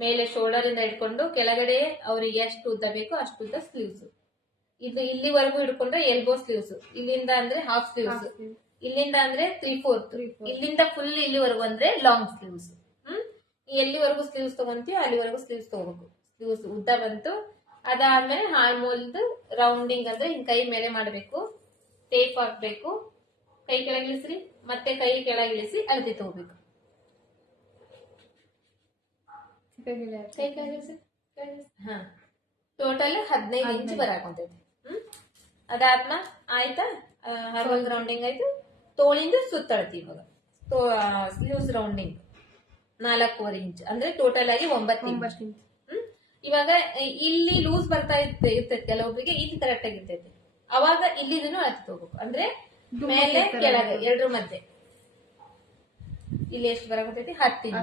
ಮೇಲೆ ಶೋಲ್ಡರ್ ಇಂದ ಇಟ್ಕೊಂಡು ಕೆಳಗಡೆ ಅವ್ರಿಗೆ ಎಷ್ಟು ಉದ್ದ ಬೇಕೋ ಅಷ್ಟು ಉದ್ದ ಸ್ಲೀವ್ಸ್ ಇದು ಇಲ್ಲಿವರೆಗೂ ಹಿಡ್ಕೊಂಡ್ರೆ ಎಲ್ಬೋ ಸ್ಲೀವ್ಸ್ ಇಲ್ಲಿಂದ ಅಂದ್ರೆ ಹಾಫ್ ಸ್ಲೀವ್ಸ್ ಇಲ್ಲಿಂದ ಅಂದ್ರೆ ತ್ರೀ ಫೋರ್ತ್. ಇಲ್ಲಿಂದ ಫುಲ್ ಇಲ್ಲಿವರೆಗೂ ಅಂದ್ರೆ ಲಾಂಗ್ ಸ್ಲೀವ್ಸ್ ಹ್ಮ್? ಎಲ್ಲಿವರೆಗೂ ಸ್ಲೀವ್ಸ್ ತಗೊಂತೀವಿ ಅಲ್ಲಿವರೆಗೂ ಸ್ಲೀವ್ಸ್ ತಗೋಬೇಕು. ಸ್ಲೀವ್ಸ್ ಉದ್ದ ಬಂತು. ಅದಾದ್ಮೇಲೆ ಹಾರ್ಮೋಲ್ ರೌಂಡಿಂಗ್ ಅಂದ್ರೆ ಹಿಂಗ್ ಕೈ ಮೇಲೆ ಮಾಡಬೇಕು. ಟೇಪ್ ಹಾಕ್ಬೇಕು. ಕೈ ಕೆಳಗಿಳಿಸ್ರಿ. ಮತ್ತೆ ಕೈ ಕೆಳಗಿಳಿಸಿ ಅಳತೆ ತಗೋಬೇಕು. ಕೈ. ಹಾ. ಟೋಟಲ್ ಹದಿನೈದು ಇಂಚ್ ಬರಾಕೊಂತೈತಿ ಹ್ಮ್? ಅದಾದ್ಮ ಆಯ್ತಾ? ಹರ್ಬಲ್ ರೌಂಡಿಂಗ್ ಆಯ್ತು. ತೋಳಿಂದ ಸುತ್ತಳ್ತಿ ಇವಾಗ. ಸ್ಲೀವ್ಸ್ ರೌಂಡಿಂಗ್ ನಾಲ್ಕೂವರೆ ಇಂಚ್ ಅಂದ್ರೆ ಟೋಟಲ್ ಆಗಿ ಒಂಬತ್ತು ಇಂಚ್ ಹ್ಮ್? ಇವಾಗ ಇಲ್ಲಿ ಲೂಸ್ ಬರ್ತಾ ಇರ್ತೈತೆ ಇರ್ತೈತಿ ಕೆಲವೊಬ್ಬರಿಗೆ ಇಲ್ಲಿ ಕರೆಕ್ಟ್ ಆಗಿರ್ತೈತಿ ಅವಾಗ ಇಲ್ಲಿದನು ಅಳತೆ ತಗೋಬೇಕು. ಅಂದ್ರೆ ಮೇಲೆ ಕೆಳಗೆ ಎರಡರ ಮಧ್ಯೆ. ಇಲ್ಲಿ ಎಷ್ಟು ಬರಕತ್ತೈತಿ ಹತ್ತು ಇಂಚ್